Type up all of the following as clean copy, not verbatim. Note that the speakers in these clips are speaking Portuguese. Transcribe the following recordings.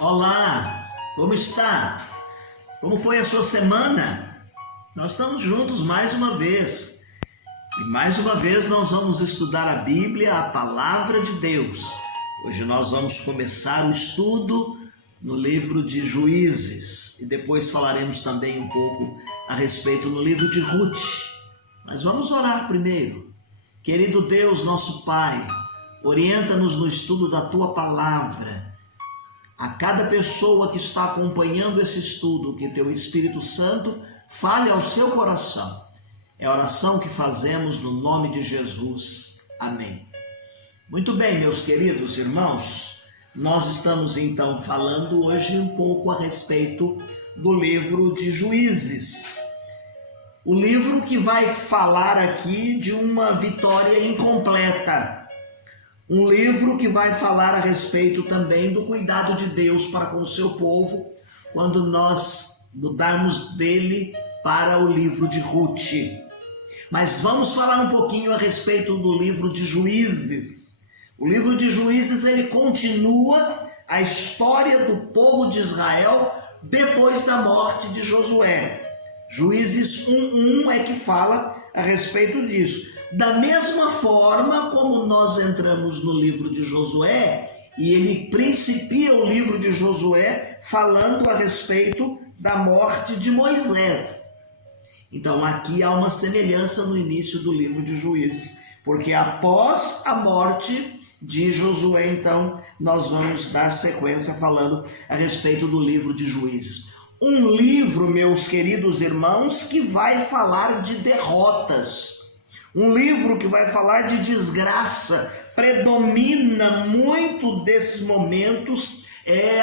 Olá, como está? Como foi a sua semana? Nós estamos juntos mais uma vez. E mais uma vez nós vamos estudar a Bíblia, a Palavra de Deus. Hoje nós vamos começar o estudo no livro de Juízes. E depois falaremos também um pouco a respeito no livro de Ruth. Mas vamos orar primeiro. Querido Deus, nosso Pai, orienta-nos no estudo da Tua Palavra. A cada pessoa que está acompanhando esse estudo, que Teu Espírito Santo fale ao seu coração. É a oração que fazemos no nome de Jesus. Amém. Muito bem, meus queridos irmãos, nós estamos então falando hoje um pouco a respeito do livro de Juízes. O livro que vai falar aqui de uma vitória incompleta. Um livro que vai falar a respeito também do cuidado de Deus para com o seu povo, quando nós mudarmos dele para o livro de Ruth. Mas vamos falar um pouquinho a respeito do livro de Juízes. O livro de Juízes, ele continua a história do povo de Israel depois da morte de Josué. Juízes 1:1 é que fala a respeito disso. Da mesma forma como nós entramos no livro de Josué, e ele principia o livro de Josué falando a respeito da morte de Moisés. Então aqui há uma semelhança no início do livro de Juízes, porque após a morte de Josué, então nós vamos dar sequência falando a respeito do livro de Juízes. Um livro, meus queridos irmãos, que vai falar de derrotas. Um livro que vai falar de desgraça. Predomina muito desses momentos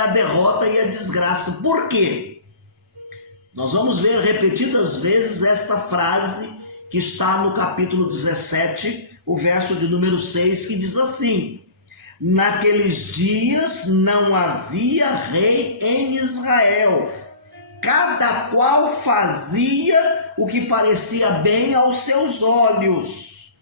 a derrota e a desgraça. Por quê? Nós vamos ver repetidas vezes esta frase que está no capítulo 17, o verso de número 6, que diz assim: naqueles dias não havia rei em Israel, cada qual fazia o que parecia bem aos seus olhos.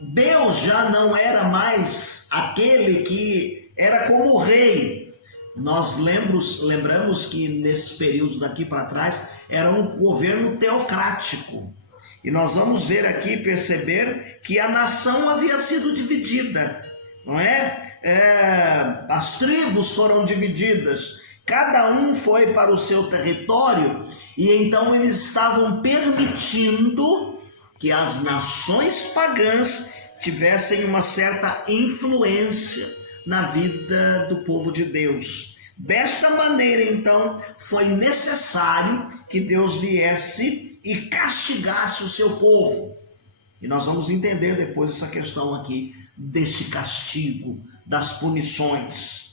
Deus já não era mais aquele que era como rei. Nós lembramos que nesses períodos daqui para trás era um governo teocrático. E nós vamos ver aqui, perceber que a nação havia sido dividida, não é? As tribos foram divididas. Cada um foi para o seu território e então eles estavam permitindo que as nações pagãs tivessem uma certa influência na vida do povo de Deus. Desta maneira, então, foi necessário que Deus viesse e castigasse o seu povo. E nós vamos entender depois essa questão aqui desse castigo, das punições.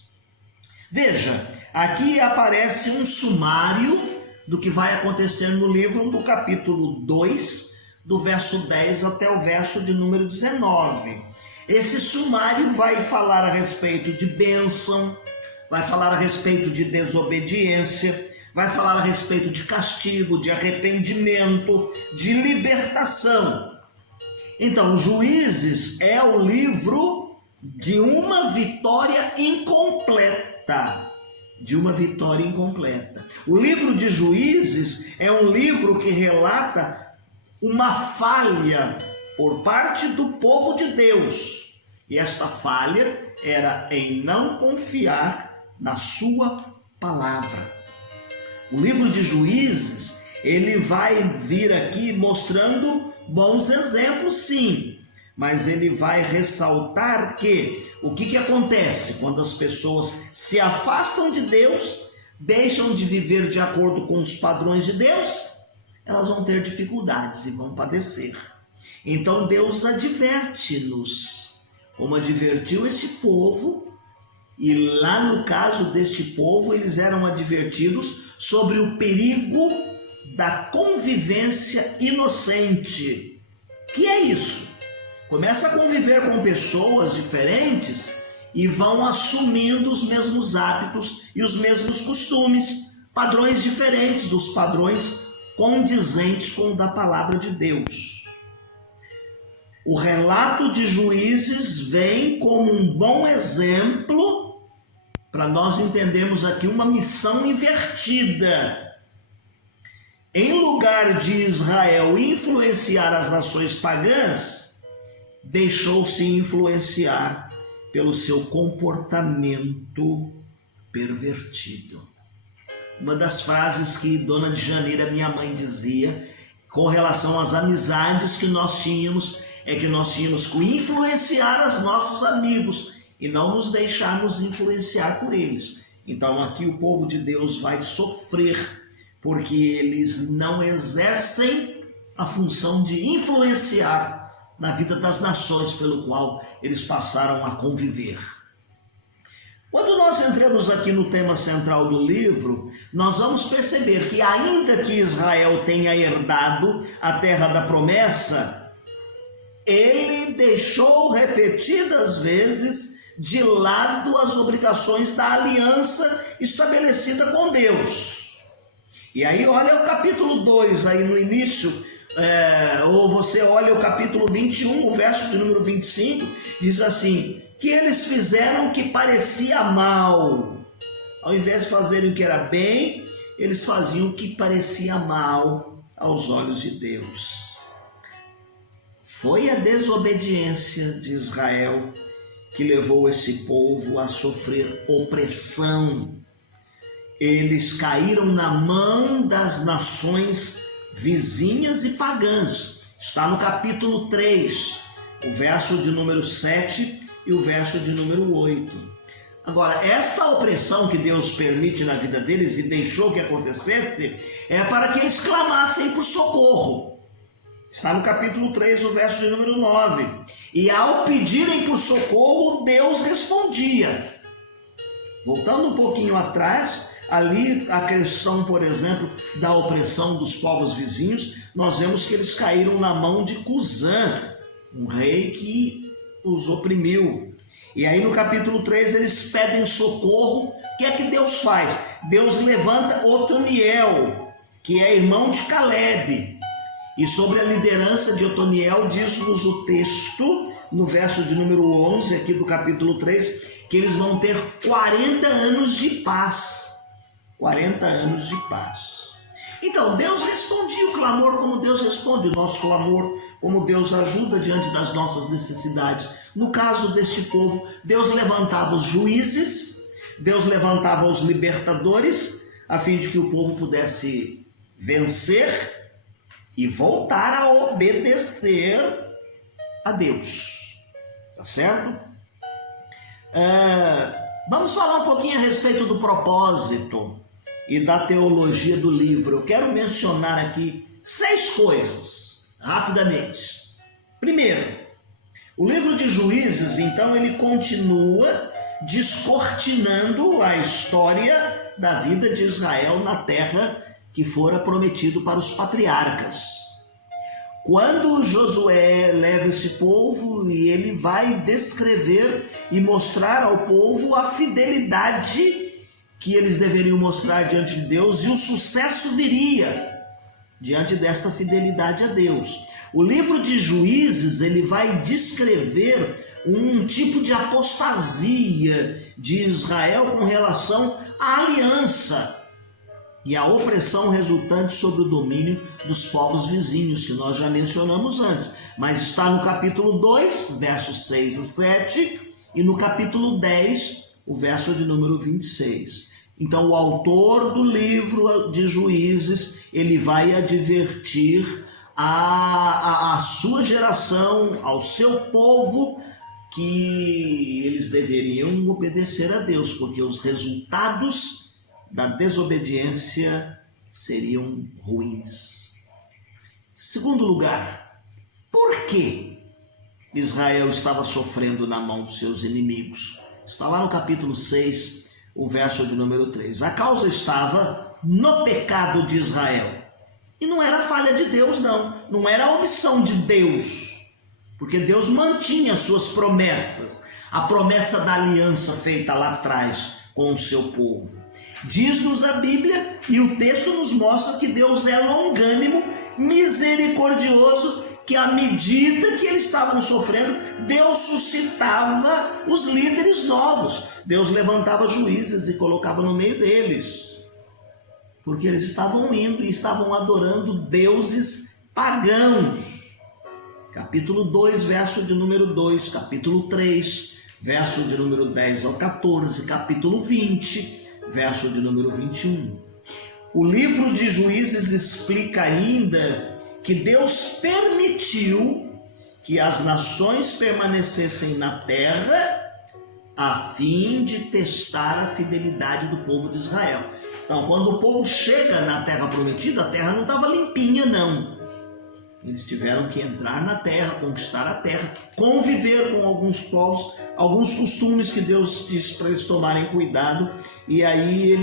Veja, aqui aparece um sumário do que vai acontecer no livro do capítulo 2, do verso 10 até o verso de número 19. Esse sumário vai falar a respeito de bênção, vai falar a respeito de desobediência, vai falar a respeito de castigo, de arrependimento, de libertação. Então, Juízes é o livro de uma vitória incompleta. O livro de Juízes é um livro que relata uma falha por parte do povo de Deus. E esta falha era em não confiar na sua palavra. O livro de Juízes, ele vai vir aqui mostrando bons exemplos, sim. Mas ele vai ressaltar que o que acontece quando as pessoas se afastam de Deus, deixam de viver de acordo com os padrões de Deus, elas vão ter dificuldades e vão padecer. Então Deus adverte-nos, como advertiu esse povo, e lá no caso deste povo, eles eram advertidos sobre o perigo da convivência inocente. Que é isso? Começa a conviver com pessoas diferentes e vão assumindo os mesmos hábitos e os mesmos costumes, padrões diferentes dos padrões condizentes com o da palavra de Deus. O relato de Juízes vem como um bom exemplo para nós entendermos aqui uma missão invertida. Em lugar de Israel influenciar as nações pagãs, deixou-se influenciar pelo seu comportamento pervertido. Uma das frases que Dona de Janeira, minha mãe, dizia com relação às amizades que nós tínhamos, é que nós tínhamos que influenciar os nossos amigos e não nos deixarmos influenciar por eles. Então aqui o povo de Deus vai sofrer, porque eles não exercem a função de influenciar na vida das nações pelo qual eles passaram a conviver. Quando nós entramos aqui no tema central do livro, nós vamos perceber que ainda que Israel tenha herdado a terra da promessa, ele deixou repetidas vezes de lado as obrigações da aliança estabelecida com Deus. E aí olha o capítulo 2 aí no início, ou você olha o capítulo 21, o verso de número 25, diz assim: que eles fizeram o que parecia mal. Ao invés de fazerem o que era bem, eles faziam o que parecia mal aos olhos de Deus. Foi a desobediência de Israel que levou esse povo a sofrer opressão. Eles caíram na mão das nações vizinhas e pagãs. Está no capítulo 3, o verso de número 7 e o verso de número 8. Agora, esta opressão que Deus permite na vida deles e deixou que acontecesse, é para que eles clamassem por socorro. Está no capítulo 3, o verso de número 9. E ao pedirem por socorro, Deus respondia. Voltando um pouquinho atrás, ali a questão, por exemplo, da opressão dos povos vizinhos, nós vemos que eles caíram na mão de Cusã, um rei que os oprimiu. E aí no capítulo 3 eles pedem socorro. O que é que Deus faz? Deus levanta Otoniel, que é irmão de Calebe. E sobre a liderança de Otoniel diz-nos o texto, no verso de número 11 aqui do capítulo 3, que eles vão ter 40 anos de paz. 40 anos de paz. Então, Deus respondia o clamor como Deus responde o nosso clamor, como Deus ajuda diante das nossas necessidades. No caso deste povo, Deus levantava os juízes, Deus levantava os libertadores, a fim de que o povo pudesse vencer e voltar a obedecer a Deus. Tá certo? Vamos falar um pouquinho a respeito do propósito e da teologia do livro. Eu quero mencionar aqui 6 coisas, rapidamente. Primeiro, o livro de Juízes, então, ele continua descortinando a história da vida de Israel na terra que fora prometido para os patriarcas. Quando Josué leva esse povo e ele vai descrever e mostrar ao povo a fidelidade que eles deveriam mostrar diante de Deus, e o sucesso viria diante desta fidelidade a Deus. O livro de Juízes, ele vai descrever um tipo de apostasia de Israel com relação à aliança e a opressão resultante sobre o domínio dos povos vizinhos, que nós já mencionamos antes. Mas está no capítulo 2, versos 6 e 7, e no capítulo 10, o verso de número 26. Então, o autor do livro de Juízes, ele vai advertir a sua geração, ao seu povo, que eles deveriam obedecer a Deus, porque os resultados da desobediência seriam ruins. Segundo lugar, por que Israel estava sofrendo na mão dos seus inimigos? Está lá no capítulo 6, o verso de número 3. A causa estava no pecado de Israel. E não era falha de Deus, não. Não era a omissão de Deus. Porque Deus mantinha suas promessas. A promessa da aliança feita lá atrás com o seu povo. Diz-nos a Bíblia, e o texto nos mostra que Deus é longânimo, misericordioso que à medida que eles estavam sofrendo, Deus suscitava os líderes novos. Deus levantava juízes e colocava no meio deles, porque eles estavam indo e estavam adorando deuses pagãos. Capítulo 2, verso de número 2, capítulo 3, verso de número 10 ao 14, capítulo 20, verso de número 21. O livro de Juízes explica ainda que Deus permitiu que as nações permanecessem na terra a fim de testar a fidelidade do povo de Israel. Então, quando o povo chega na terra prometida, a terra não estava limpinha, não. Eles tiveram que entrar na terra, conquistar a terra, conviver com alguns povos, alguns costumes que Deus disse para eles tomarem cuidado. E aí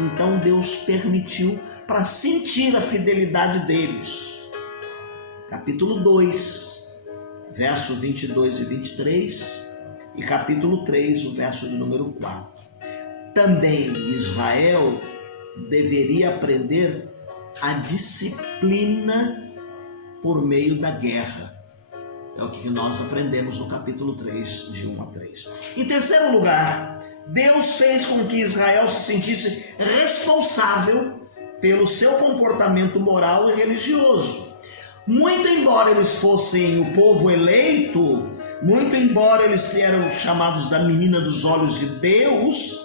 então Deus permitiu para sentir a fidelidade deles. Capítulo 2, verso 22 e 23, e capítulo 3, o verso de número 4. Também Israel deveria aprender a disciplina por meio da guerra. É o que nós aprendemos no capítulo 3, de 1 a 3. Em terceiro lugar, Deus fez com que Israel se sentisse responsável pelo seu comportamento moral e religioso. Muito embora eles fossem o povo eleito, muito embora eles eram chamados da menina dos olhos de Deus,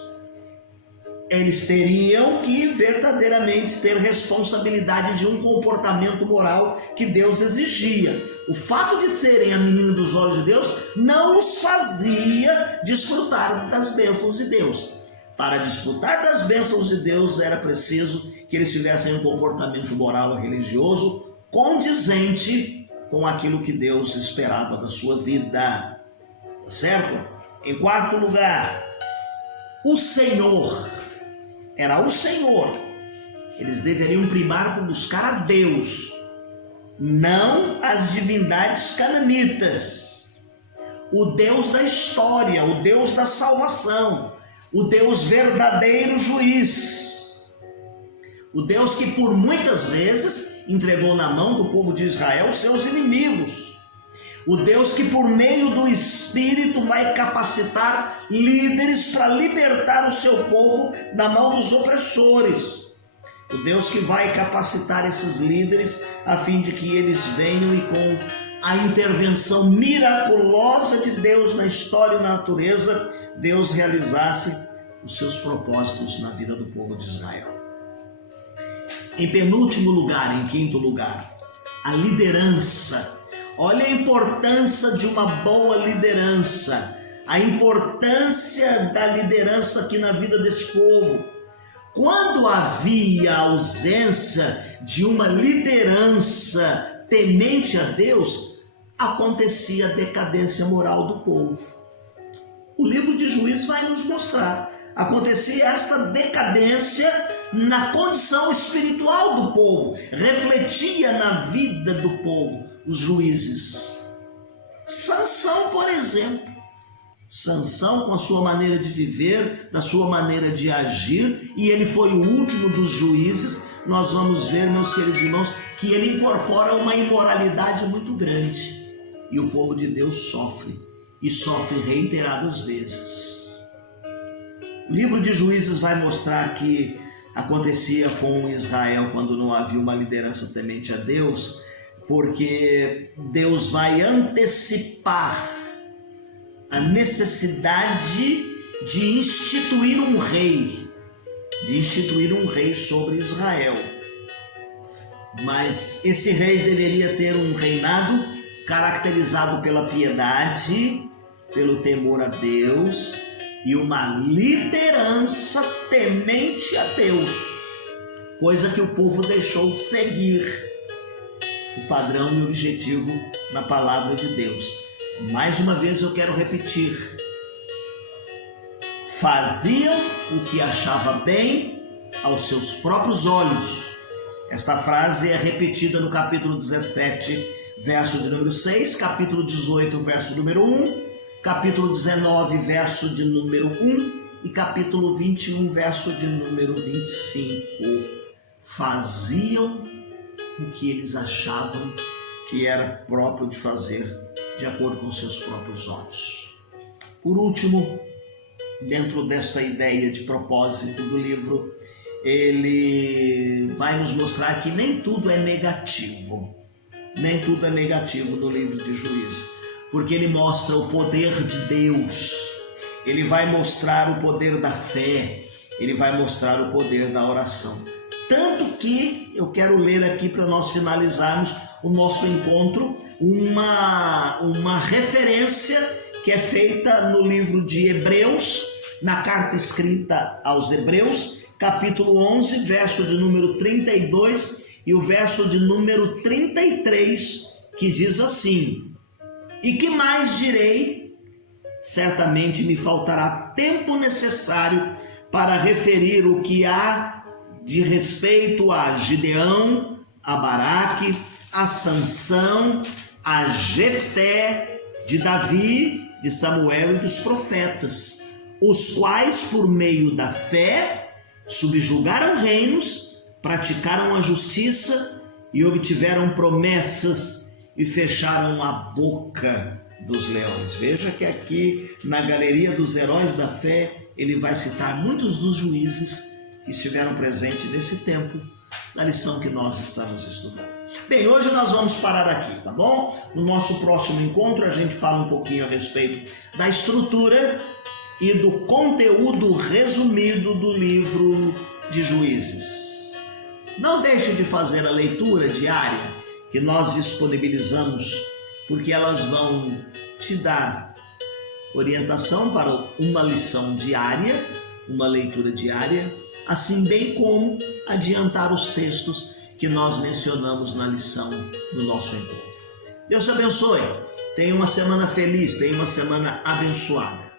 eles teriam que verdadeiramente ter responsabilidade de um comportamento moral que Deus exigia. O fato de serem a menina dos olhos de Deus não os fazia desfrutar das bênçãos de Deus. Para desfrutar das bênçãos de Deus era preciso que eles tivessem um comportamento moral e religioso condizente com aquilo que Deus esperava da sua vida. Certo? Em quarto lugar, o Senhor. Era o Senhor. Eles deveriam primar por buscar a Deus, não as divindades cananitas. O Deus da história, o Deus da salvação, o Deus verdadeiro juiz. O Deus que por muitas vezes entregou na mão do povo de Israel seus inimigos. O Deus que por meio do Espírito vai capacitar líderes para libertar o seu povo da mão dos opressores. O Deus que vai capacitar esses líderes a fim de que eles venham e com a intervenção miraculosa de Deus na história e na natureza, Deus realizasse os seus propósitos na vida do povo de Israel. Em penúltimo lugar, em quinto lugar, a liderança. Olha a importância de uma boa liderança, a importância da liderança aqui na vida desse povo. Quando havia ausência de uma liderança temente a Deus, acontecia a decadência moral do povo. O livro de Juízes vai nos mostrar. Acontecia esta decadência na condição espiritual do povo, refletia na vida do povo. Os juízes. Sansão, por exemplo. Sansão, com a sua maneira de viver, da sua maneira de agir, e ele foi o último dos juízes. Nós vamos ver, meus queridos irmãos, que ele incorpora uma imoralidade muito grande. E o povo de Deus sofre, e sofre reiteradas vezes. O livro de Juízes vai mostrar que acontecia com Israel quando não havia uma liderança temente a Deus, porque Deus vai antecipar a necessidade de instituir um rei sobre Israel. Mas esse rei deveria ter um reinado caracterizado pela piedade, pelo temor a Deus e uma liderança temente a Deus, coisa que o povo deixou de seguir o padrão e o objetivo na palavra de Deus. Mais uma vez eu quero repetir: faziam o que achava bem aos seus próprios olhos. Esta frase é repetida no capítulo 17, verso de número 6, capítulo 18, verso de número 1, capítulo 19, verso de número 1 e capítulo 21, verso de número 25. Faziam o que eles achavam que era próprio de fazer de acordo com seus próprios olhos. Por último, dentro desta ideia de propósito do livro, ele vai nos mostrar que nem tudo é negativo. Nem tudo é negativo no livro de Juízes, porque ele mostra o poder de Deus, ele vai mostrar o poder da fé, ele vai mostrar o poder da oração. Tanto que eu quero ler aqui para nós finalizarmos o nosso encontro, uma referência que é feita no livro de Hebreus, na carta escrita aos Hebreus, capítulo 11, verso de número 32 e o verso de número 33, que diz assim: e que mais direi? Certamente me faltará tempo necessário para referir o que há de respeito a Gideão, a Baraque, a Sansão, a Jefté, de Davi, de Samuel e dos profetas, os quais, por meio da fé, subjugaram reinos, praticaram a justiça e obtiveram promessas e fecharam a boca dos leões. Veja que aqui na galeria dos heróis da fé, ele vai citar muitos dos juízes que estiveram presentes nesse tempo, na lição que nós estamos estudando. Bem, hoje nós vamos parar aqui, tá bom? No nosso próximo encontro a gente fala um pouquinho a respeito da estrutura e do conteúdo resumido do livro de Juízes. Não deixe de fazer a leitura diária que nós disponibilizamos, porque elas vão te dar orientação para uma lição diária, uma leitura diária, assim bem como adiantar os textos que nós mencionamos na lição do nosso encontro. Deus te abençoe. Tenha uma semana feliz, tenha uma semana abençoada.